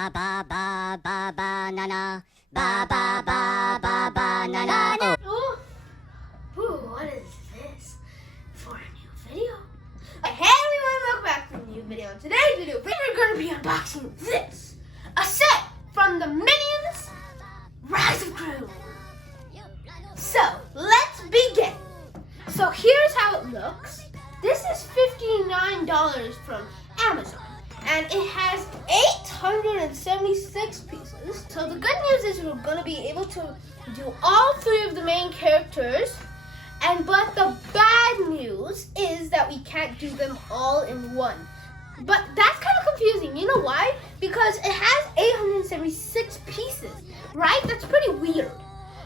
ba ba ba ba banana. Ba ba ba ba banana. Oh. Ooh, what is this? For a new video. Hey everyone, welcome back to a new video. In today's video, we're going to be unboxing this. A set from the Minions Rise of Gru. So, let's begin. So here's how it looks. This is $59 from Amazon. And it has 876 pieces. So the good news is we're going to be able to do all three of the main characters. But the bad news is that we can't do them all in one. But that's kind of confusing. You know why? Because it has 876 pieces, right? That's pretty weird.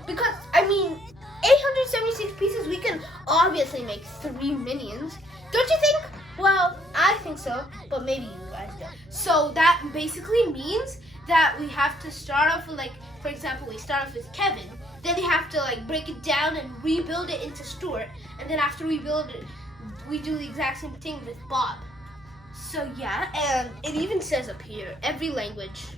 Because, 876 pieces, we can obviously make 3 minions. Don't you think? Well, I think so, but maybe you guys don't. So that basically means that we have to start off with, for example, we start off with Kevin. Then we have to break it down and rebuild it into Stuart. And then after we build it, we do the exact same thing with Bob. So yeah, and it even says up here, every language.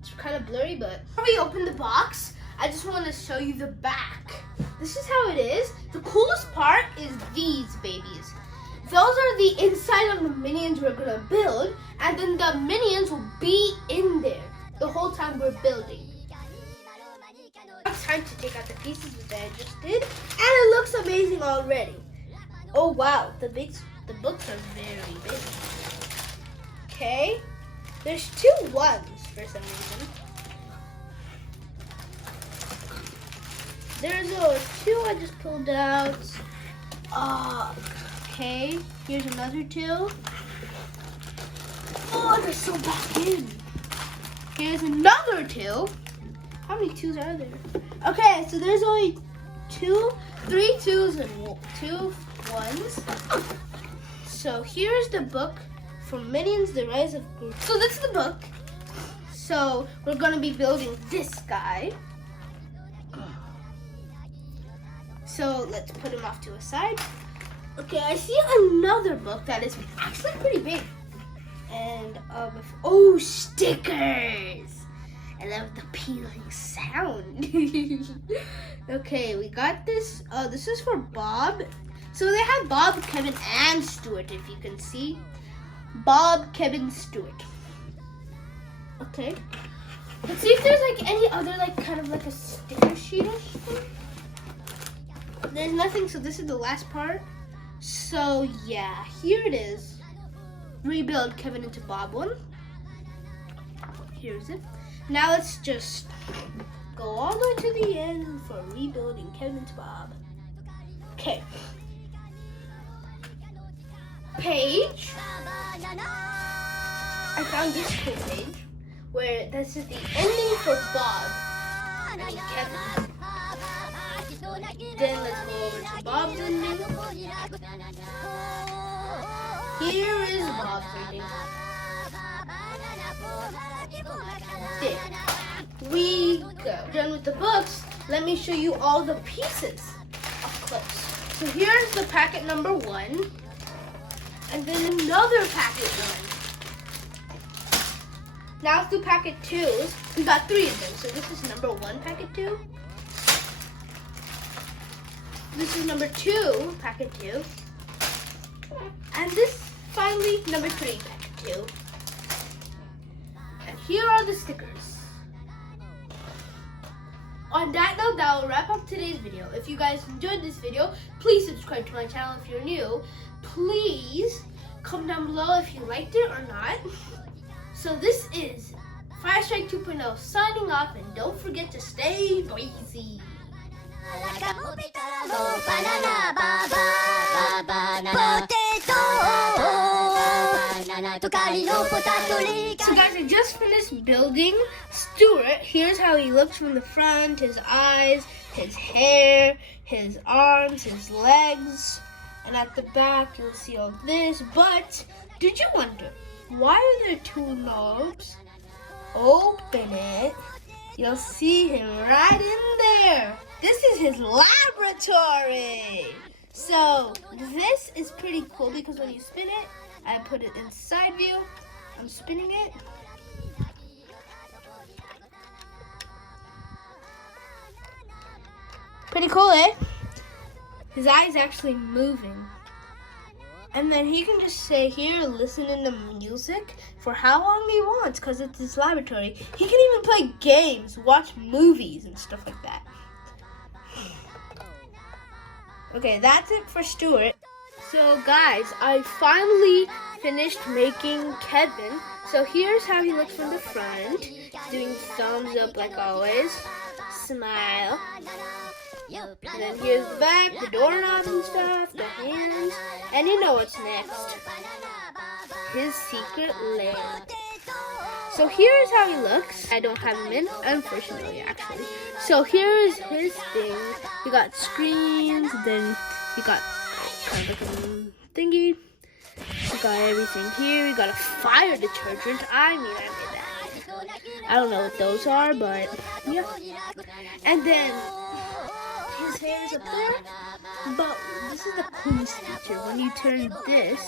It's kind of blurry, but before we open the box, I just want to show you the back. This is how it is. The coolest part is these babies. Those are the inside of the minions we're gonna build, and then the minions will be in there the whole time we're building. It's time to take out the pieces that I just did, and it looks amazing already. Oh wow, the books are very big. Okay, there's 2 ones for some reason. There's 2 I just pulled out. Okay, here's another 2. Oh, they're so back in. Here's another 2. How many 2s are there? Okay, so there's only 3 2s and 2 1s. So here's the book for Minions, the Rise of Gru. So this is the book. So we're gonna be building this guy. So let's put him off to a side. Okay, I see another book that is actually pretty big. And stickers! I love the peeling sound. Okay, we got this. This is for Bob. So they have Bob, Kevin, and Stuart, if you can see. Bob, Kevin, Stuart. Okay. Let's see if there's any other kind of a sticker sheet or something. There's nothing, so this is the last part. So yeah, here it is. Rebuild Kevin into Bob 1. Here's it. Now let's just go all the way to the end for rebuilding Kevin into Bob. Okay. Page. I found this cool page where this is the ending for Bob and Kevin. Then let's go over to Bob's ending. Here is Bob's ending. There we go. Done with the books. Let me show you all the pieces up close. So here's the packet number 1. And then another packet 1. Now let's do packet 2s. We got 3 of them. So this is number 1, packet 2. This is number 2, packet 2. And this, finally, number 3, packet 2. And here are the stickers. On that note, that will wrap up today's video. If you guys enjoyed this video, please subscribe to my channel if you're new. Please comment down below if you liked it or not. So this is Firestrike 2.0 signing off, and don't forget to stay breezy. So guys, I just finished building Stuart. Here's how he looks from the front, his eyes, his hair, his arms, his legs, and at the back you'll see all this. But did you wonder, why are there 2 knobs? Open it. You'll see him right in there. This is his laboratory. So this is pretty cool because when you spin it, I put it in side view. I'm spinning it. Pretty cool, eh? His eye's actually moving. And then he can just stay here, listen to the music for how long he wants, because it's his laboratory. He can even play games, watch movies, and stuff like that. Okay, that's it for Stuart. So guys, I finally finished making Kevin. So here's how he looks from the front. He's doing thumbs up like always. Smile. And then here's the back, the doorknobs and stuff, the hands. And you know what's next. His secret lair. So here's how he looks. I don't have him in, unfortunately, actually. So here's his thing. We got screens, then we got kind of like a thingy. We got everything here. We got a fire detergent. I made that. I don't know what those are, but yeah. And then his hair is up there. But this is the coolest feature. When you turn this,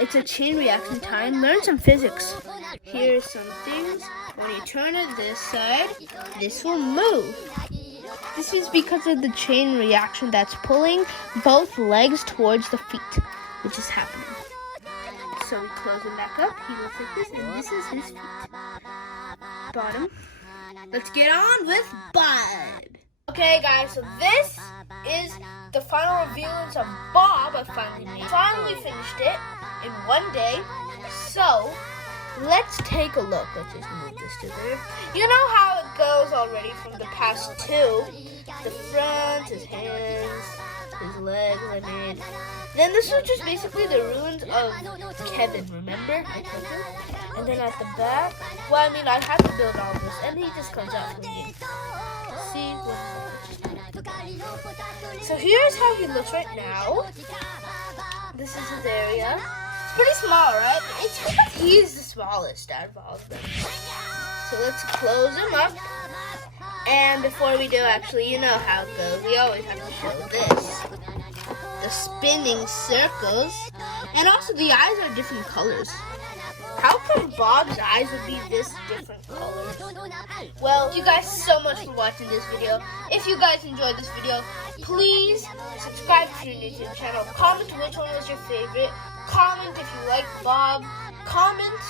it's a chain reaction time. Learn some physics. Here's some things. When you turn it this side, this will move. This is because of the chain reaction that's pulling both legs towards the feet, which is happening. So we close him back up. He looks like this, and this is his feet. Bottom. Let's get on with Bud. Okay, guys, so this is the final review of Bob I finally made. Finally finished it in one day. So let's take a look. Let's just move this to there. You know how it goes already from the past two. The front, his hands, his legs, I made. Then this was just basically the ruins of Kevin, remember? I told you. And then at the back, well, I mean, I have to build all this, and he just comes out from me. See what. So here's how he looks right now. This is his area. It's pretty small, right? It's because he's the smallest out of all of them. So let's close him up. And before we do, actually, you know how it goes. We always have to show this. The spinning circles. And also the eyes are different colors. How come Bob's eyes would be this different colors? Well, thank you guys so much for watching this video. If you guys enjoyed this video, please subscribe if you're new to the channel. Comment which one was your favorite. Comment if you like Bob. Comment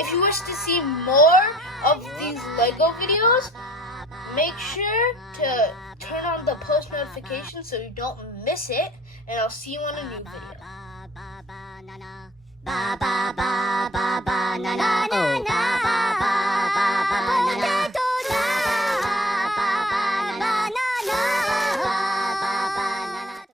if you wish to see more of these Lego videos. Make sure to turn on the post notifications so you don't miss it. And I'll see you on a new video. Ba ba ba ba ba na na na.